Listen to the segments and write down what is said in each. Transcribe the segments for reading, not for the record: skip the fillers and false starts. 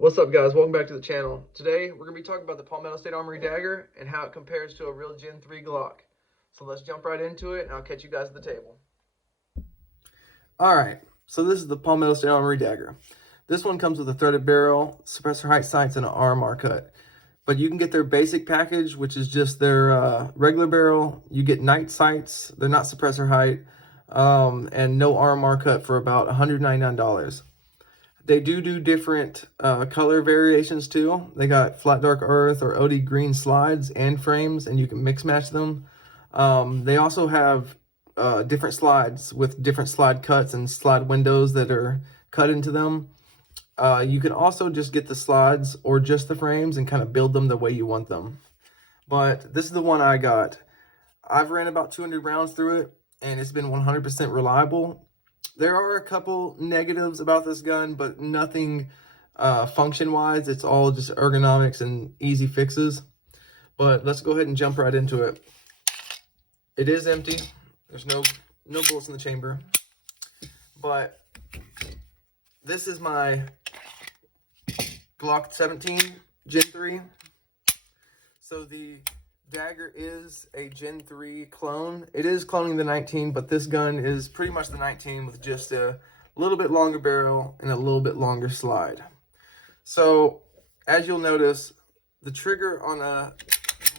What's up, guys? Welcome back to the channel. Today we're going to be talking about the Palmetto State Armory Dagger and how it compares to a real Gen 3 Glock. So let's jump right into it and I'll catch you guys at the table. Alright, so this is the Palmetto State Armory Dagger. This one comes with a threaded barrel, suppressor height sights, and an RMR cut. But you can get their basic package, which is just their regular barrel. You get night sights, they're not suppressor height, and no RMR cut for about $199. They do different color variations too. They got flat dark earth or OD green slides and frames, and you can mix match them. They also have different slides with different slide cuts and slide windows that are cut into them. You can also just get the slides or just the frames and kind of build them the way you want them. But this is the one I got. I've ran about 200 rounds through it, and it's been 100% reliable. There are a couple negatives about this gun, but nothing function-wise. It's all just ergonomics and easy fixes. But let's go ahead and jump right into it. It is empty. There's no bullets in the chamber. But this is my Glock 17 Gen 3. So the Dagger is a Gen 3 clone. It is cloning the 19, but this gun is pretty much the 19 with just a little bit longer barrel and a little bit longer slide. So as you'll notice, the trigger on a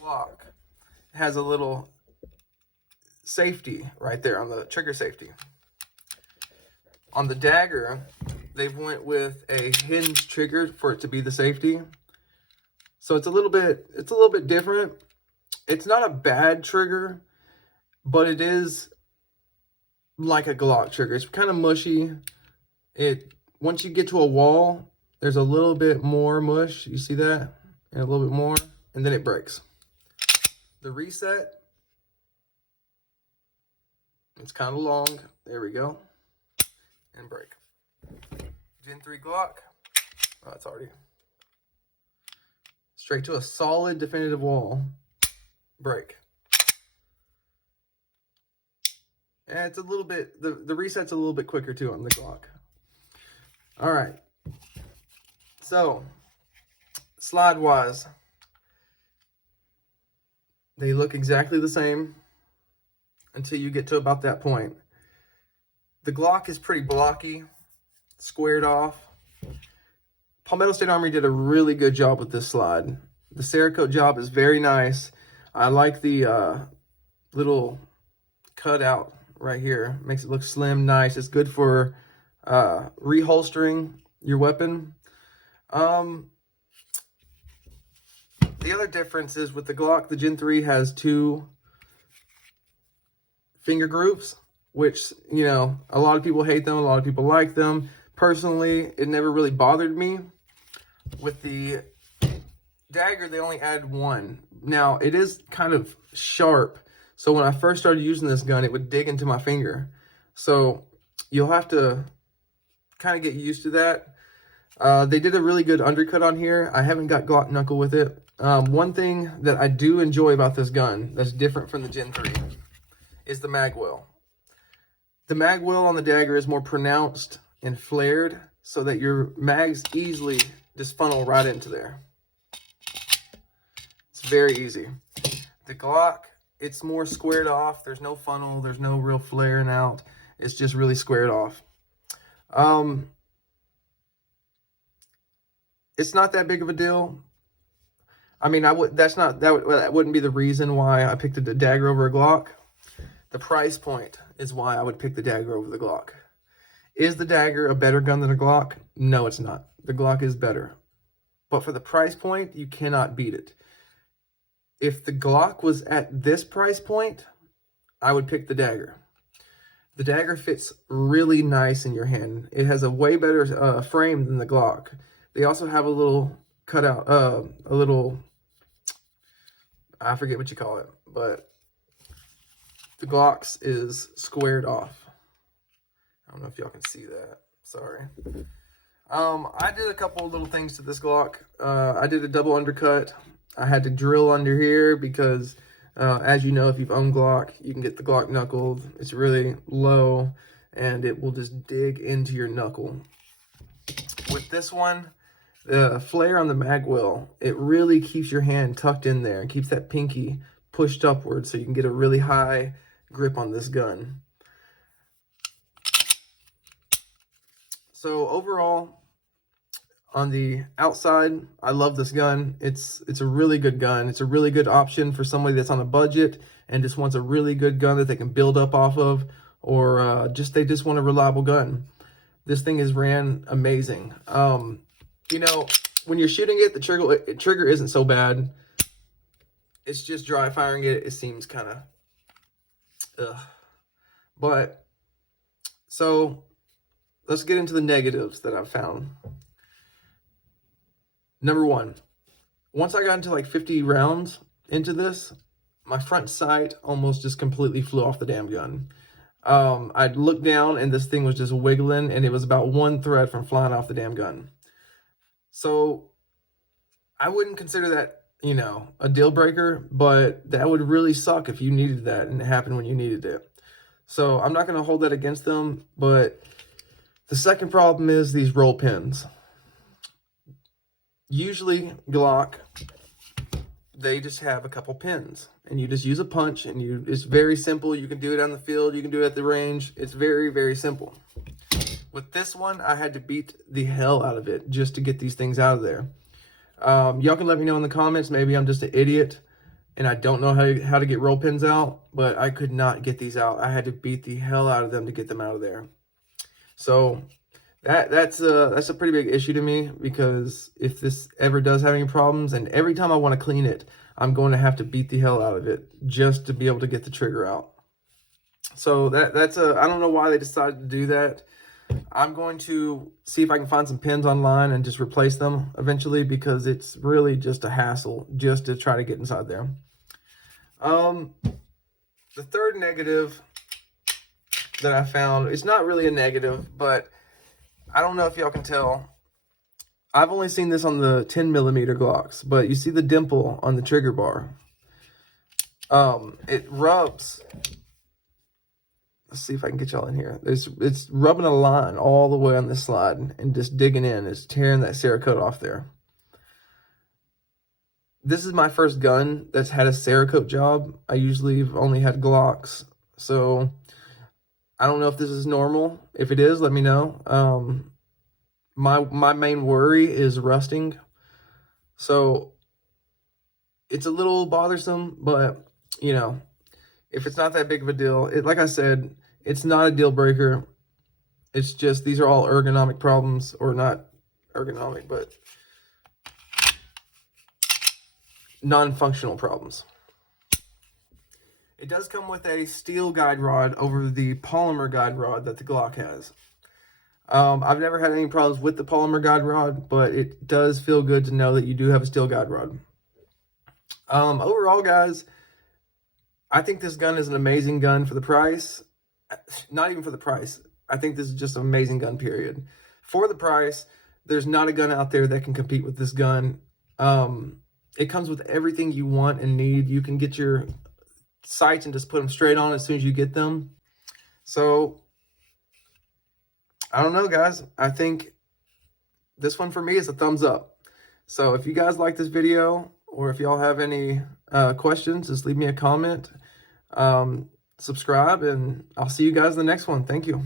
Glock has a little safety right there on the trigger safety. On the Dagger, they went with a hinge trigger for it to be the safety. So it's a little bit different. It's not a bad trigger, but it is like a Glock trigger. It's kind of mushy. Once you get to a wall, there's a little bit more mush. You see that? And a little bit more, and then it breaks. The reset, it's kind of long. There we go. And break. Gen 3 Glock. Oh, it's already straight to a solid definitive wall. Break. And it's a little bit, the reset's a little bit quicker too on the Glock. All right. So, slide wise, they look exactly the same until you get to about that point. The Glock is pretty blocky, squared off. Palmetto State Armory did a really good job with this slide. The Cerakote job is very nice. I like the little cutout right here. Makes it look slim, nice. It's good for reholstering your weapon. The other difference is with the Glock, the Gen 3 has 2 finger grooves, which, you know, a lot of people hate them, a lot of people like them. Personally, it never really bothered me. With the Dagger, they only added 1. Now, it is kind of sharp, so when I first started using this gun, it would dig into my finger. So you'll have to kind of get used to that. They did a really good undercut on here. I haven't got Glock knuckle with it. One thing that I do enjoy about this gun that's different from the Gen 3 is the mag well. The mag well on the Dagger is more pronounced and flared so that your mags easily just funnel right into there. It's very easy. The Glock, it's more squared off. There's no funnel. There's no real flaring out. It's just really squared off. It's not that big of a deal. I mean, that wouldn't be the reason why I picked the Dagger over a Glock. The price point is why I would pick the Dagger over the Glock. Is the Dagger a better gun than a Glock? No, it's not. The Glock is better. But for the price point, you cannot beat it. If the Glock was at this price point, I would pick the Dagger. The Dagger fits really nice in your hand. It has a way better frame than the Glock. They also have a little cutout, I forget what you call it, but the Glock's is squared off. I don't know if y'all can see that. Sorry. I did a couple of little things to this Glock. I did a double undercut. I had to drill under here because, as you know, if you've owned Glock, you can get the Glock knuckled. It's really low, and it will just dig into your knuckle. With this one, The flare on the mag well, it really keeps your hand tucked in there and keeps that pinky pushed upward so you can get a really high grip on this gun. So overall, on the outside, I love this gun. It's a really good gun. It's a really good option for somebody that's on a budget and just wants a really good gun that they can build up off of, or they just want a reliable gun. This thing is ran amazing. You know, when you're shooting it, the trigger isn't so bad. It's just dry firing it. It seems kind of, but so let's get into the negatives that I've found. Number one, once I got into like 50 rounds into this, my front sight almost just completely flew off the damn gun. I'd look down and this thing was just wiggling, and it was about one thread from flying off the damn gun. So I wouldn't consider that, you know, a deal breaker, but that would really suck if you needed that and it happened when you needed it. So I'm not going to hold that against them, but the second problem is these roll pins. Usually Glock, they just have a couple pins and you just use a punch, and it's very simple. You can do it on the field, you can do it at the range. It's very, very simple. With this one, I had to beat the hell out of it just to get these things out of there. Y'all can let me know in the comments. Maybe I'm just an idiot and I don't know how to get roll pins out, but I could not get these out. I had to beat the hell out of them to get them out of there. So that's a pretty big issue to me, because if this ever does have any problems, and every time I want to clean it, I'm going to have to beat the hell out of it just to be able to get the trigger out. So I don't know why they decided to do that. I'm going to see if I can find some pins online and just replace them eventually, because it's really just a hassle just to try to get inside there. The third negative that I found, it's not really a negative, but I don't know if y'all can tell. I've only seen this on the 10mm Glocks, but you see the dimple on the trigger bar. It rubs. Let's see if I can get y'all in here. It's rubbing a line all the way on this slide and just digging in. It's tearing that Cerakote off there. This is my first gun that's had a Cerakote job. I usually have only had Glocks, so I don't know if this is normal. If it is, let me know. My main worry is rusting, so it's a little bothersome, but you know, if it's not that big of a deal, like I said, it's not a deal breaker. It's just these are all ergonomic problems, or not ergonomic, but non-functional problems. It does come with a steel guide rod over the polymer guide rod that the Glock has. I've never had any problems with the polymer guide rod, but it does feel good to know that you do have a steel guide rod. Overall, guys, I think this gun is an amazing gun for the price. Not even for the price. I think this is just an amazing gun, period. For the price, there's not a gun out there that can compete with this gun. It comes with everything you want and need. You can get your sights and just put them straight on as soon as you get them. So I don't know, guys. I think this one for me is a thumbs up. So if you guys like this video, or if y'all have any questions, just leave me a comment, subscribe, and I'll see you guys in the next one. Thank you.